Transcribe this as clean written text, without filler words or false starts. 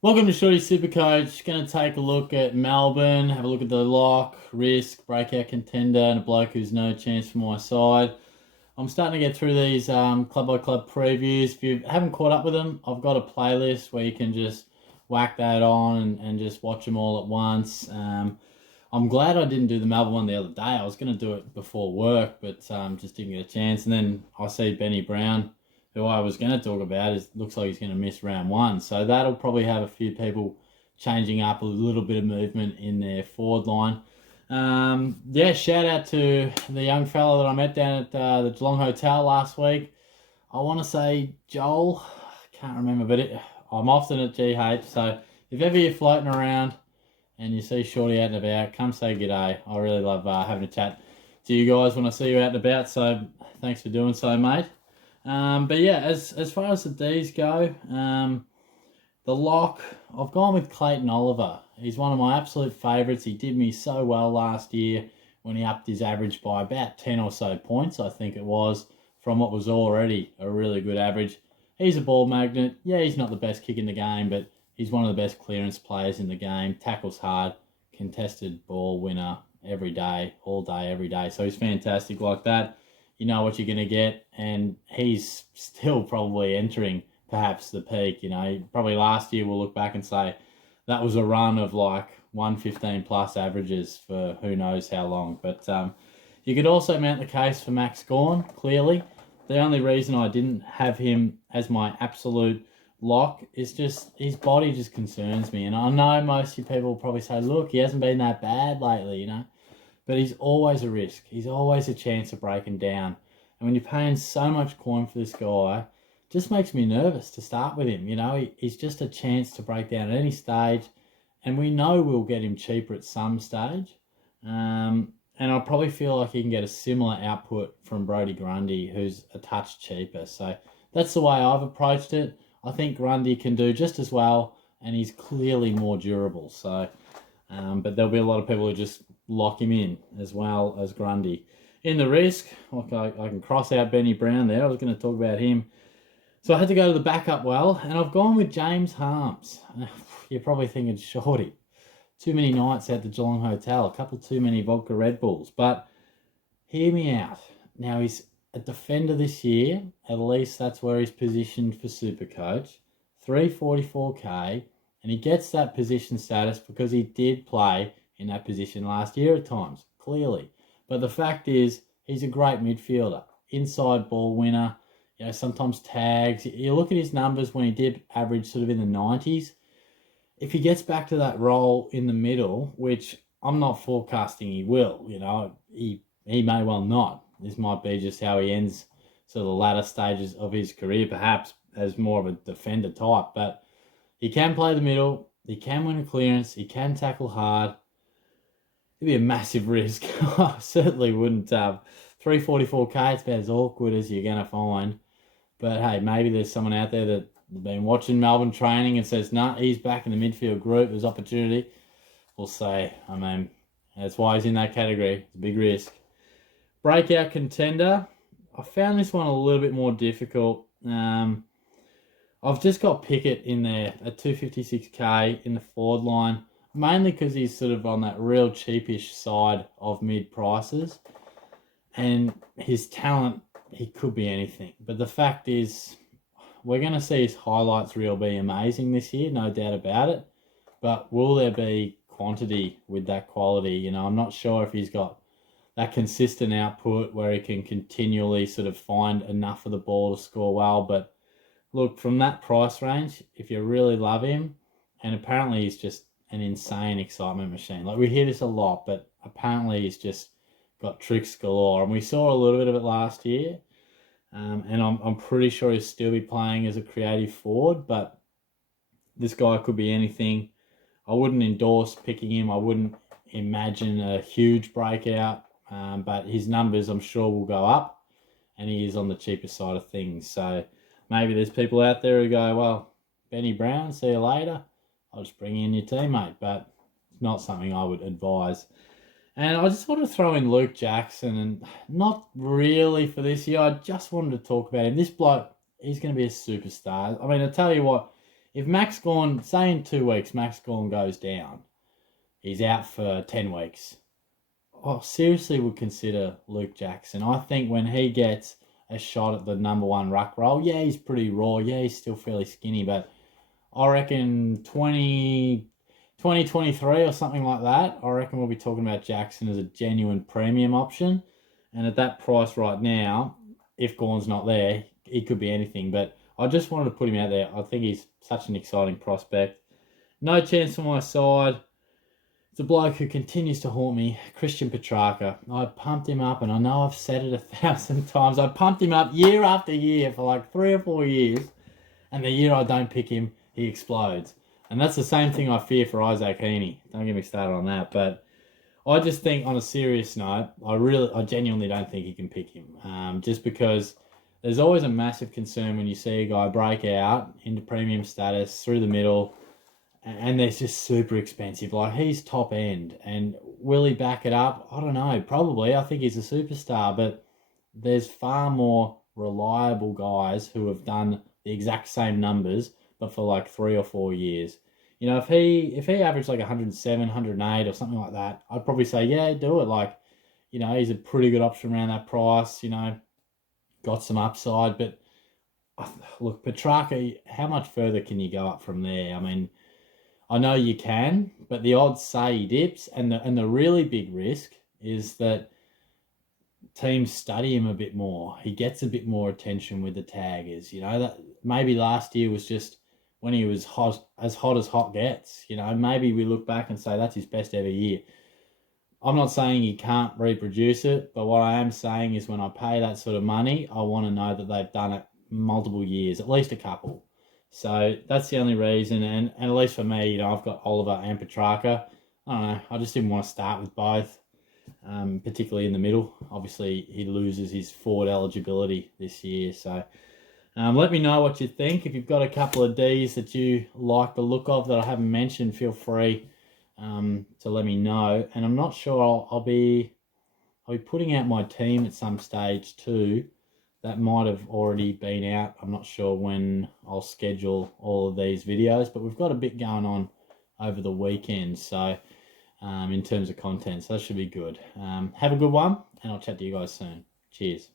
Welcome to Shorty Supercoach. Going to take a look at Melbourne, have a look at the lock, risk, breakout contender, and a bloke who's no chance for my side. I'm starting to get through these club by club previews. If you haven't caught up with them, I've got a playlist where you can just whack that on and just watch them all at once. I'm glad I didn't do the Melbourne one the other day. I was going to do it before work, but just didn't get a chance. And then I see Benny Brown, who I was going to talk about, looks like he's going to miss round one. So that'll probably have a few people changing up a little bit of movement in their forward line. Yeah, shout out to the young fella that I met down at the Geelong Hotel last week. I want to say Joel, can't remember, but I'm often at GH. So if ever you're floating around and you see Shorty out and about, come say g'day. I really love having a chat to you guys when I see you out and about. So thanks for doing so, mate. But yeah, as far as the D's go, the lock, I've gone with Clayton Oliver. He's one of my absolute favourites. He did me so well last year when he upped his average by about 10 or so points, I think it was, from what was already a really good average. He's a ball magnet. Yeah, he's not the best kick in the game, but he's one of the best clearance players in the game. Tackles hard, contested ball winner every day, all day, every day. So he's fantastic like that. You know what you're going to get, and he's still probably entering perhaps the peak. Probably last year we'll look back and say that was a run of like 115 plus averages for who knows how long. But you could also mount the case for Max Gawn, clearly. The only reason I didn't have him as my absolute lock is just his body just concerns me. And I know most of you people will probably say, look, he hasn't been that bad lately. But he's always a risk. He's always a chance of breaking down. And when you're paying so much coin for this guy, it just makes me nervous to start with him. He's just a chance to break down at any stage. And we know we'll get him cheaper at some stage. And I probably feel like he can get a similar output from Brodie Grundy, who's a touch cheaper. So that's the way I've approached it. I think Grundy can do just as well, and he's clearly more durable. So, but there'll be a lot of people who just lock him in as well as Grundy. In the risk, I can cross out Benny Brown there. I was going to talk about him. So I had to go to the backup well, and I've gone with James Harmes. You're probably thinking, Shorty, too many nights at the Geelong Hotel, a couple too many vodka Red Bulls. But hear me out. Now, he's a defender this year. At least that's where he's positioned for Supercoach. 344k, and he gets that position status because he did play in that position last year at times, clearly. But the fact is, he's a great midfielder, inside ball winner, sometimes tags. You look at his numbers when he did average sort of in the 90s. If he gets back to that role in the middle, which I'm not forecasting he will, he may well not. This might be just how he ends sort of the latter stages of his career, perhaps as more of a defender type. But he can play the middle, he can win a clearance, he can tackle hard. It'd be a massive risk. I certainly wouldn't. 344k, it's about as awkward as you're going to find. But hey, maybe there's someone out there that's been watching Melbourne training and says, nah, he's back in the midfield group, there's opportunity. We'll say, that's why he's in that category. It's a big risk. Breakout contender. I found this one a little bit more difficult. I've just got Pickett in there at 256k in the forward line, mainly because he's sort of on that real cheapish side of mid prices. And his talent, he could be anything. But the fact is, we're going to see his highlights reel be amazing this year, no doubt about it. But will there be quantity with that quality? I'm not sure if he's got that consistent output where he can continually sort of find enough of the ball to score well. But look, from that price range, if you really love him, and apparently he's just an insane excitement machine. Like, we hear this a lot, but apparently he's just got tricks galore. And we saw a little bit of it last year. And I'm pretty sure he'll still be playing as a creative forward, but this guy could be anything. I wouldn't endorse picking him. I wouldn't imagine a huge breakout, but his numbers, I'm sure, will go up, and he is on the cheaper side of things. So maybe there's people out there who go, well, Benny Brown, see you later. I'll just bring in your teammate, but it's not something I would advise. And I just want to throw in Luke Jackson, and not really for this year. I just wanted to talk about him. This bloke, he's going to be a superstar. I tell you what, if Max Gawn, say in 2 weeks, Max Gawn goes down, he's out for 10 weeks. I seriously would consider Luke Jackson. I think when he gets a shot at the number 1 ruck role, yeah, he's pretty raw. Yeah, he's still fairly skinny, but I reckon 2023 or something like that, I reckon we'll be talking about Jackson as a genuine premium option. And at that price right now, if Gawn's not there, he could be anything. But I just wanted to put him out there. I think he's such an exciting prospect. No chance for my side. It's a bloke who continues to haunt me, Christian Petrarca. I pumped him up, and I know I've said it 1,000 times. I pumped him up year after year for like 3 or 4 years, and the year I don't pick him, he explodes. And that's the same thing I fear for Isaac Heaney. Don't get me started on that. But I just think, on a serious note, I genuinely don't think he can pick him. Just because there's always a massive concern when you see a guy break out into premium status through the middle, and they're just super expensive. Like, he's top end, and will he back it up? I don't know. Probably. I think he's a superstar, but there's far more reliable guys who have done the exact same numbers, but for like 3 or 4 years. You know, if he averaged like 107, 108 or something like that, I'd probably say, yeah, do it. Like, you know, he's a pretty good option around that price, you know, got some upside. But look, Petrarca, how much further can you go up from there? I mean, I know you can, but the odds say he dips, and the really big risk is that teams study him a bit more. He gets a bit more attention with the taggers. You know, that maybe last year was just when he was hot as hot gets. You know, maybe we look back and say that's his best ever year. I'm not saying he can't reproduce it, but what I am saying is when I pay that sort of money, I want to know that they've done it multiple years, at least a couple. So that's the only reason, and at least for me, you know, I've got Oliver and Petrarca. I don't know, I just didn't want to start with both, particularly in the middle. Obviously, he loses his forward eligibility this year, so let me know what you think. If you've got a couple of Ds that you like the look of that I haven't mentioned, feel free to let me know. And I'm not sure I'll be putting out my team at some stage too. That might have already been out. I'm not sure when I'll schedule all of these videos, but we've got a bit going on over the weekend, so in terms of content, so that should be good. Have a good one, and I'll chat to you guys soon. Cheers.